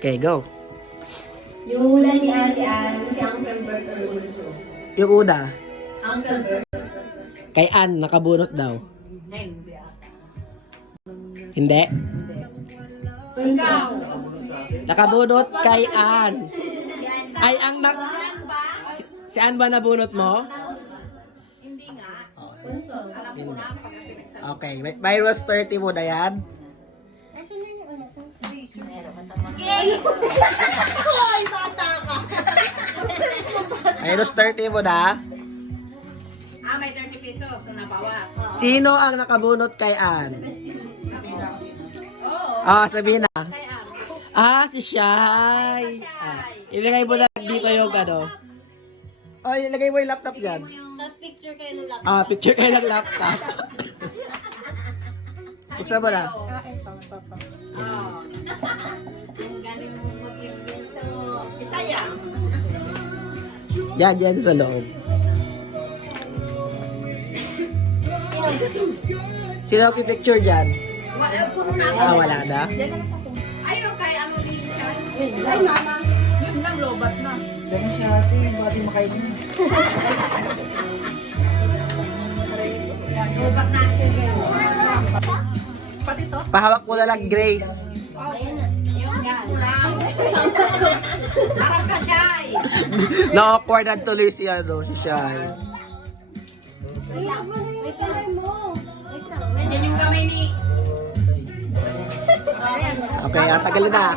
Okay, go. Yung hula ni Ate Ann, si Uncle Bert or Bunso. Yung una, Uncle Bert. kay Ann, nakabunot daw. Hindi ata. Hindi. Ikaw. Nakabunot kay Ann. Si Ann. Ay, ang si Ann ba nabunot mo? Hindi nga. Bunso. Alam ko na pag pinagsasabi. Okay, minus 30 mo na yan. Yay! Hoy, bata ka. Minus 30 mo na. May 30 pesos na nabawas. Sino ang nakabunot kay Ann? Oo. Sabihin na. Kay Ann. Si Shai. Ilagay mo lang dito yung ano. Ilagay mo yung laptop dyan. Tapos picture kayo ng laptop. Picture kayo ng laptop. Buksan mo na. Ang galing mo mag-invento. Isaya. Dyan sa loob. Sino ang picture dyan? Puno na. Wala na. Ayun, kay ano din siya. Ay, mama. Yun lang, lobat na. Diyan siya ate, baka di makainin. Lobat natin. Pati to? Pahawak mo na lang, Grace. Yung lang. Parang ka siya eh. Na-awkward na tuloy si Shai. May kamay mo. Nandiyan yung kamay ni... Okay, tagalin na.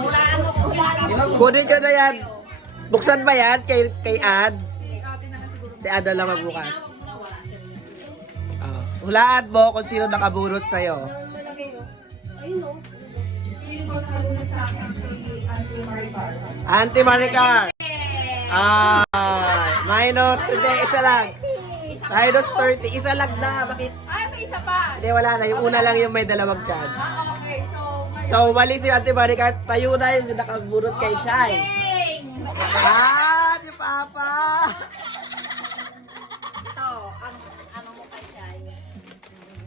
Hulaan mo kung kinakapos. Kunin ko na yan. Buksan ba yan kay Ann? Si Ann na lang magbukas. Hulaan mo kung sino nakabunot sa'yo. Auntie Maricar. Minus, hindi, isa lang. Minus 30, isa lang na. Bakit? Ay, may isa pa. Hindi, wala na. Yung una lang yung may dalawang chance. Okay, So, mali si Auntie Maricar. Tayo na yung nakabunot kay Shai. Si Papa. ito, ang mo kay Shai.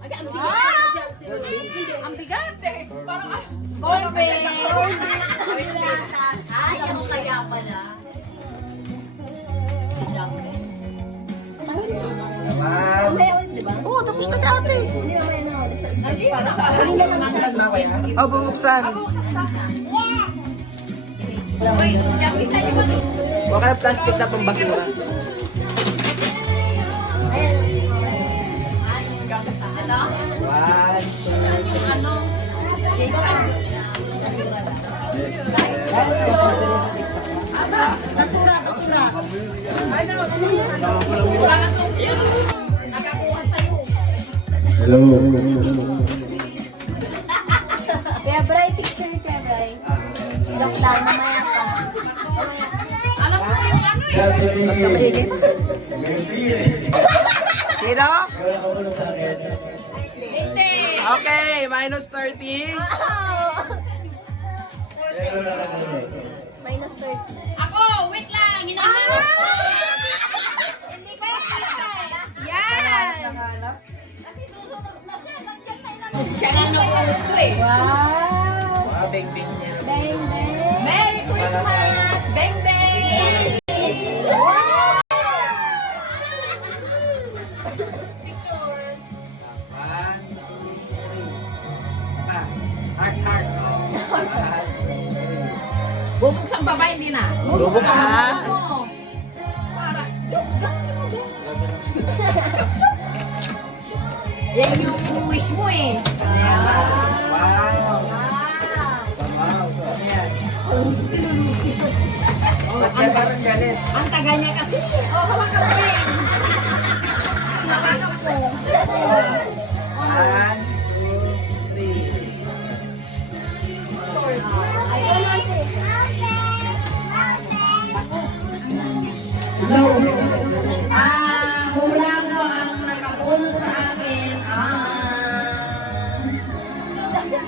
Ay, ang bigat. Ang bigat eh. Parang, Golden! Ay, ako kaya pala. Oo, tapos na si ate. Bubuksan. Wait, siya niyo ba? Huwag ka ng plastic na pambasura. Ito? Ano? Nasura. Nakakuha sa'yo. Hello. Kaya Bray, picture kaya Bray. Lock down, mamaya pa. Alam mo yung ano eh. Sino? Hindi. Okay, minus 30. Minus 30. Ako, wait lang. Hinahanap ko. Hindi ko nakita eh. Yan. Kasi susunod na siya. Nandiyan na ilang. Siya nga nakulog ko eh. Wow. Bing-bing niya. Bang, bang. Merry Christmas. Bang, bang. Heart. Bubuksan pa ba? Hindi na. Bubuksan. Oo. Para. Yan yung wish mo eh. Ang tagal niya kasi. Hawak ka rin. Hawak ko. 1, 2, 3. Hula ko ang nakabunod sa akin.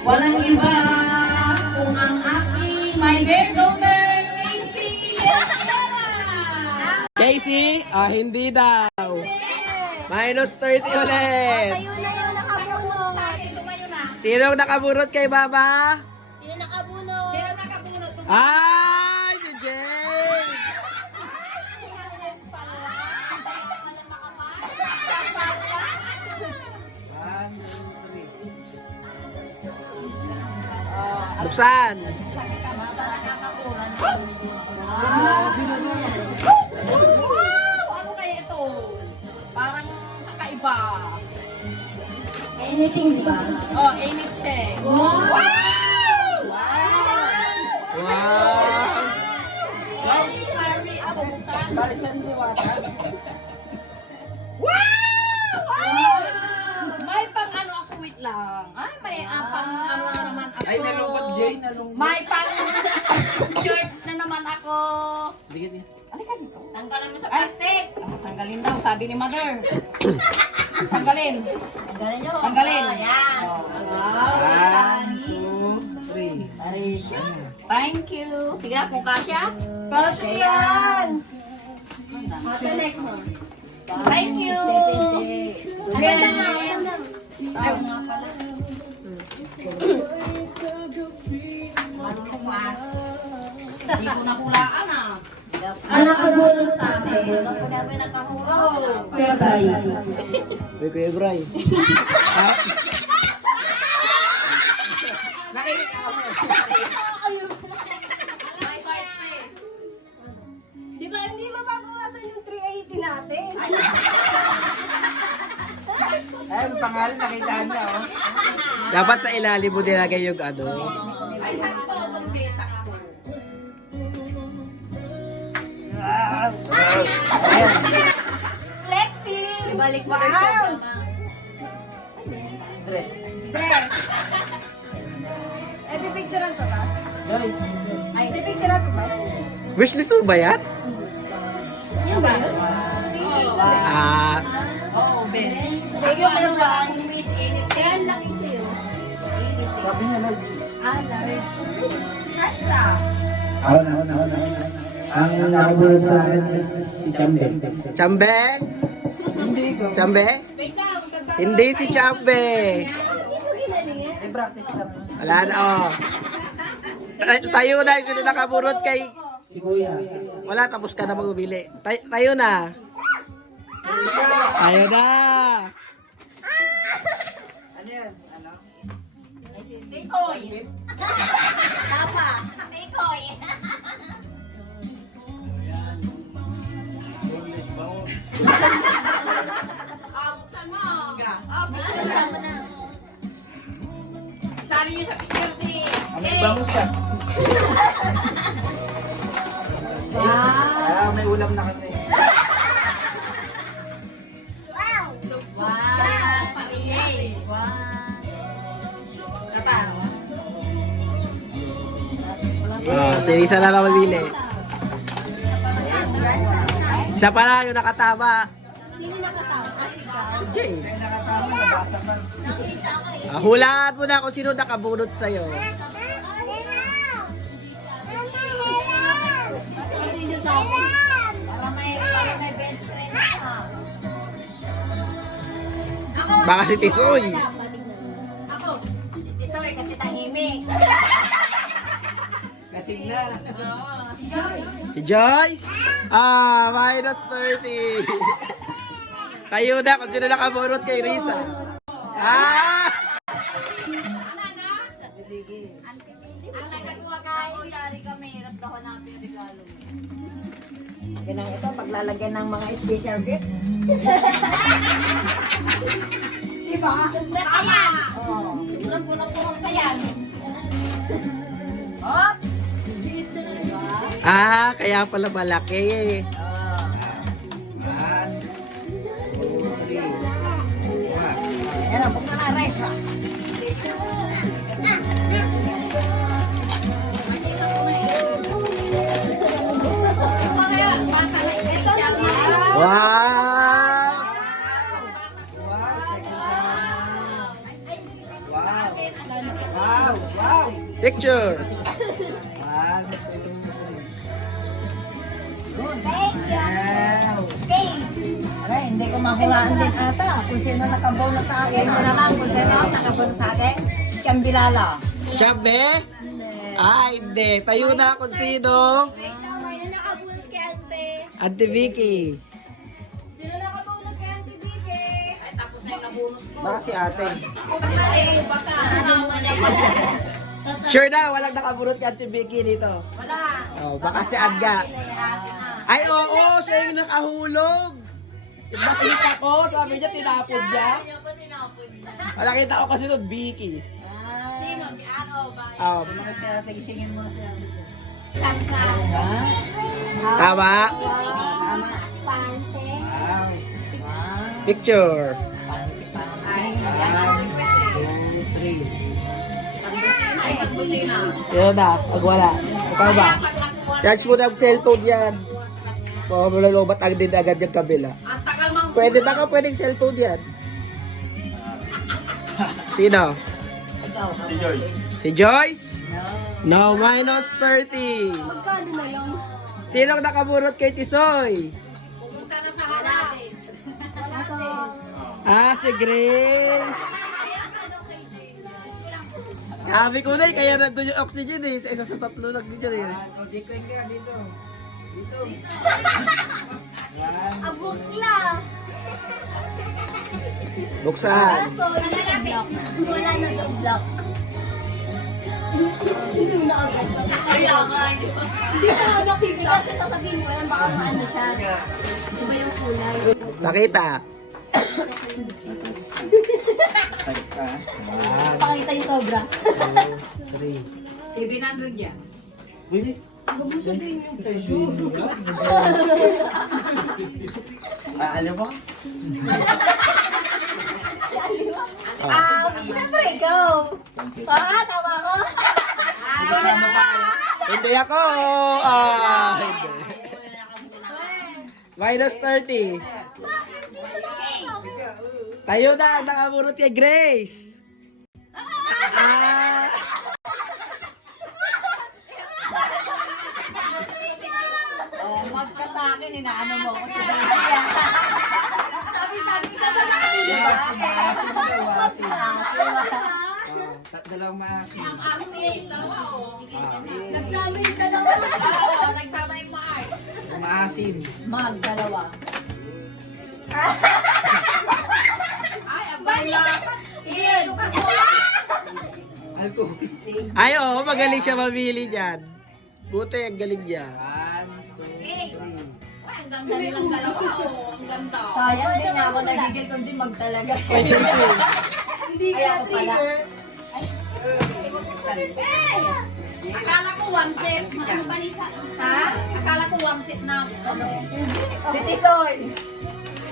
Walang iba kung ang aking my dear daughter, Casey. Casey, hindi daw. Minus 30 ulit. Tayo na yung nakabunod. Sinong nakabunot kay Mama? Sino nakabunod? Sino Ay, si Jane! Buksan! Wow! Ano kaya ito? Parang kakaiba. Anything, di ba? Oh, anything. Wow! Wow! Ah, bubuksan? Parisan Diwata. Wow! May pang ano ako, wait lang. Ay, may pang ano na naman ako. Ay, nalungkot, Jane. Nalungkot. May pang shirts na naman ako. Bigyan niya. Halika dito. Tanggalan mo sa plastic. Tanggalin daw, sabi ni mother. Tanggalin. Tanggalin nyo. Tanggalin. Ayan. One, two, three. Arisha. Thank you. Tignan kung kasya. Kasi yan. Select mo. Thank you. Again. Ay, Hindi ko nahulaan ah. Ang nakabulong sa akin. Kapag kami nakahulong. Kuya Bay. Uy, Kuya Bray. May birthday. Di ba hindi mababawasan yung 380 natin? Ay, ang pangalan nakita niya, oh. Dapat sa ilalim mo nilagay yung ano. Ay, sakto. Itong pesa ako. Flexi! Ibalik mo Wow! Dress. Dress. Eh, pipicturean ko ba? Joyce. Ay, pipicturean ko ba? Wishlist mo ba yan? Yun ba yun? Ah, Oo, Ben. Thank you, Kuya Bay. Miss anything. Yan lang sa'yo. Sabi niya, Lord. Large. Nasa? Ako na. Ang nakabulong sa akin is si Chambe. Chambeng? Hindi ko. Chambe? Hindi si Chambe. Hindi mo ginalingan. Eh, practice lang. Wala na, oh. Tayo na, sino nakaburot kay... Si Kuya. Wala, tapos ka na mag-umili. Tayo na. Tayo na. Ano yan? Ano? Tikoy. Tama. Tikoy. English ba? Buksan mo. Buksan mo na. Sali niyo sa picture si... May bangus siya. Ah, may ulam na kami. Si Risa na lang mamili. Isa pa lang yung nakatama. Sino nakatawa? Ikaw? Jane. Kaya nakatama, nabasa man. Hulaan mo na kung sino nakabunot sa'yo. Para may best friend. Baka si Tisoy. Ako. Si Soy kasi tahimik. Kasig na. Si Joyce. Ah, minus 30. Kayo na kung sino nakabunot kay Risa. Ah! Ang nagagawa kayo. Yari kami, hirap daw hanapin yung regalo mo. Ganang ito, paglalagyan ng mga special gift. Diba? Tama yan. Sobrang punong-punong pa yan. Hop! Ah, kaya pala malaki. One, two, three. Yan ang buksan na rice ba? Ito ngayon. Para sa special. Wow! Wow! Wow! Picture. One, two, three. Thank you! Wow! Okay! Aray, hindi ko mahulaan din ata. Kung sino nakabonus sa akin, mo na lang kung sino nakabonus sa akin. Siyang Bilala. Chambe? Hindi. Tayo na kung sino. May nakabulot kay ate. Ate Vicky. Sino nakabulot kay ate Bibi? Ay, tapos na yung nabulot ko. Baka si ate. Baka. Narawa na pala. Sure na, walang nakaburot kay Ate Vicky dito. Wala. Oh, baka si Aga. Ay, oo, siya yung nakahulog. Yung nakita ko, sabi niya, tinapod niya. Wala kita ko kasi doon, Vicky. Sino? Si Ano ba? Facingin mo siya. Sansa. Tama? Pante. Picture. Ay, pagbusina. Yan na, pag wala. Ikaw ba? Charge mo ng cellphone yan. Baka mo lalobat ang din agad yung kabila. Ang tagal mang Pwede ba ka pwedeng cellphone yan? Sino? Si Joyce. Si Joyce? No, minus 30. Magkano na lang? Sinong nakaburot kay Tisoy? Pumunta na sa harap. Si Grace. Sabi ko na kaya nandun yung oxygen eh. Sa isa sa tatlo lang dito eh. Abukla. Buksan. Wala na daw block. Kailangan. Hindi na ako nakita. Kasi sasabihin ko yan, baka maano siya. Diba yung kulay? Nakita. Pakita yung sobra. 3. 700 yan. Ano ba? Siyempre ikaw. Tama ko. Hindi ako. Hindi. Minus 30. Tayo na, nakaburot kay Grace. Magka sa akin, inaano mo ako sa Daisy. Sabi ka ba na Dalawang maasin. Nagsama yung dalawa. Nagsama yung Mark. Maasim. Dalawa. Ay, ang bala. Iyan. Ay, oo, magaling siya mamili dyan. Buti, ang galing niya. Ay, ang ganda nilang dalawa. Ang ganda. Sayang, hindi nga ako nagigil kundi magtalaga. Pwede siya. Kaya ako pala. Akala ko one set. Ha? Akala ko one set na. Si Tisoy.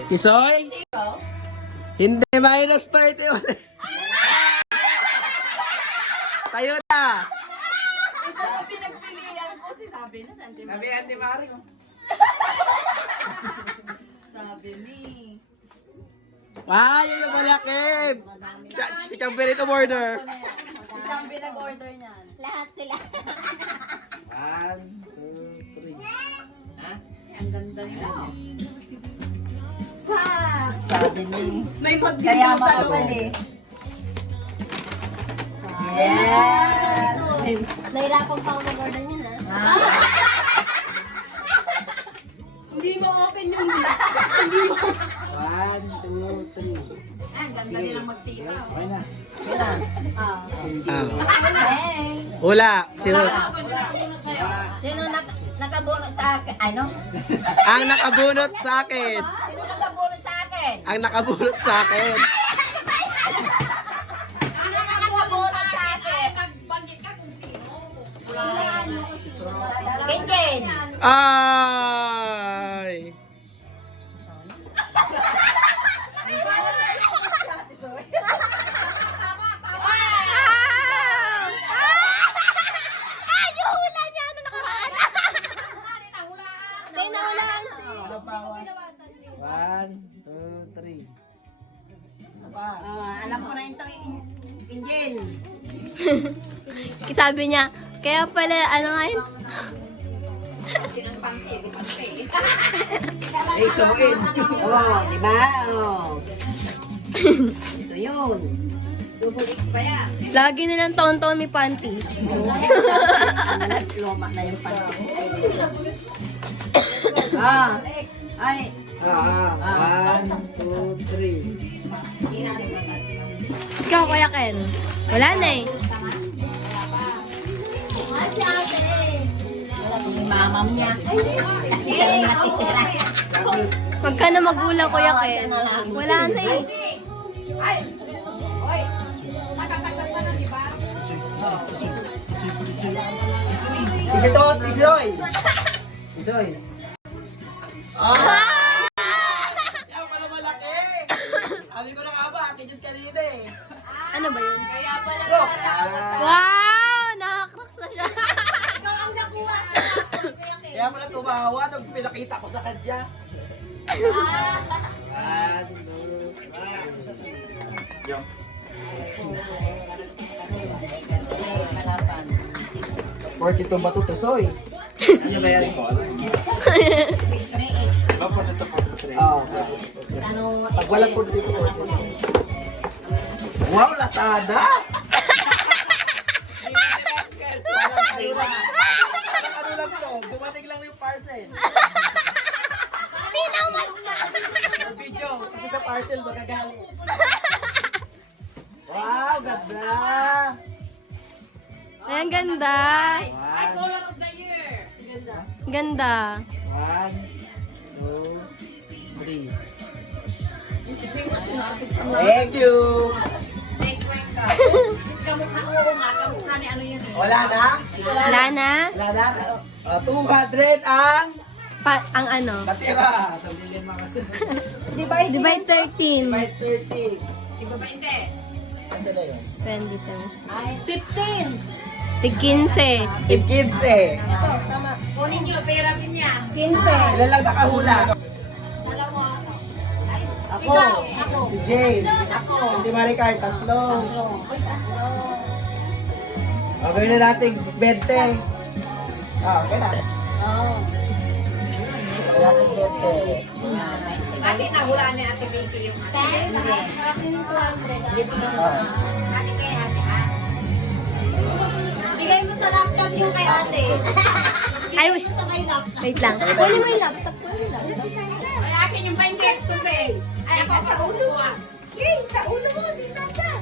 Tisoy? Hindi, minus 30 ulit. Tayo na. Isa na pinagpilian ko. Sabi na, Sabi Ate Mari. Sabi ni. Yun yung malakit. Si Chamberito Border. Isang pinag-order niyan. Lahat sila. 1, 2, 3. Ang ganda nila. Sabi ni. May mag-video Kaya sa makapal loob. eh. Yes! Nahirapan pa ako mag-order niyan, ha? Hindi mo open yung 1, 2, 3. ang ganda nilang magtita. Okay na. Kailan? Hey! Wala. Sino? Sino nakabunot sa akin? Ano? Ang nakabunot sa akin. Sino nakabunot sa akin? Ang nakabunot sa akin. Sino nakabunot sa akin? Magbanggit ka kung sino. Kinkin! Ay! Kaya nahulaan. 1, 2, 3. Alam ko na ito, Kinjin. Sabi niya, kaya pala, ano nga yun? Eh, subukin. Oo, di ba? Oo. Ito yun. Double X pa yan. Lagi na lang taon-taon may panty. Loma na yung panty. Ah. Ay. 1, 2, 3. Ikaw, Kuya Ken. Wala na eh. Yung mamam niya. Kasi siya lang natitira. Magka na magulang, Kuya Ken. Wala na eh. Tisoy! Tisoy! Ah! Yan pala malaki! Sabi ko na nga ba, akin yun kanina eh. Ano ba yun? Kaya pala Look! Wow! Nakakraks na siya. ikaw ang nakuha sa akin. Kaya pala tumawa nung pinakita ko sa kanya. 1, 2, 3. 42 ba ito, Tisoy? Ano ba yan ko? Diba 42? Oo. Pag walang 42, 42. Wow, Lazada! Ano lang to? Dumating lang yung parcel. Yung video, kasi sa parcel magagaling. Wow, ganda! Ay, ang ganda. Ay, color of the year. Ganda. 1, 2, 3. Thank you! Next week ka. Kamukha ko nga. Kamukha ni ano yun eh. Wala na? Wala na. Wala na? 200 ang Ang ano? katira. Sabihin mga Divide 13. 530. Iba ba hindi? Kasi na yun. 22. Ay, 15. Tig 15. Tip kids eh. Kunin nyo, pera din niya. Ilan lang nakahula? Ako. Si Jane. Si Maricar, 3. Okay na natin 20. Okay na. Okay natin 20. Bakit nahula ni Ate Vicky yung Bigay mo sa laptop yung kay ate. Ay, wait. Wait lang. Kunin mo yung laptop. Ay, akin yung 20. Sumpeng. Ay, ako sa ulo ko ah. Sa ulo mo, si Tata.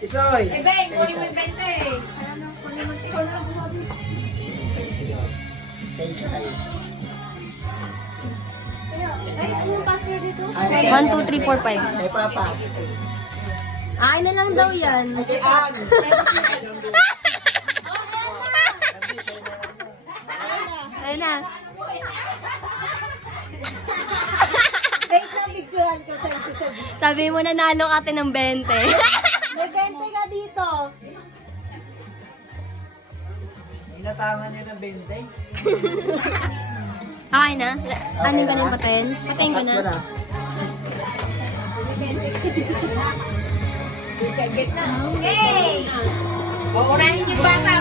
Isoy. Eh, Ben, kunin mo yung 20. Ikaw na lang bumabi. 1, 2, 3, 4, 5. Kay Papa. Akin na lang daw yan. Kay Ags. Ayun na. Wait lang, picturean ko sa episode. Sabi mo nanalo ka ng 20. May 20 ka dito. Inatangan niyo ng 20. Okay na? Ano yung ganun patayin? Patayin ko na. Okay! Uunahin yung bata.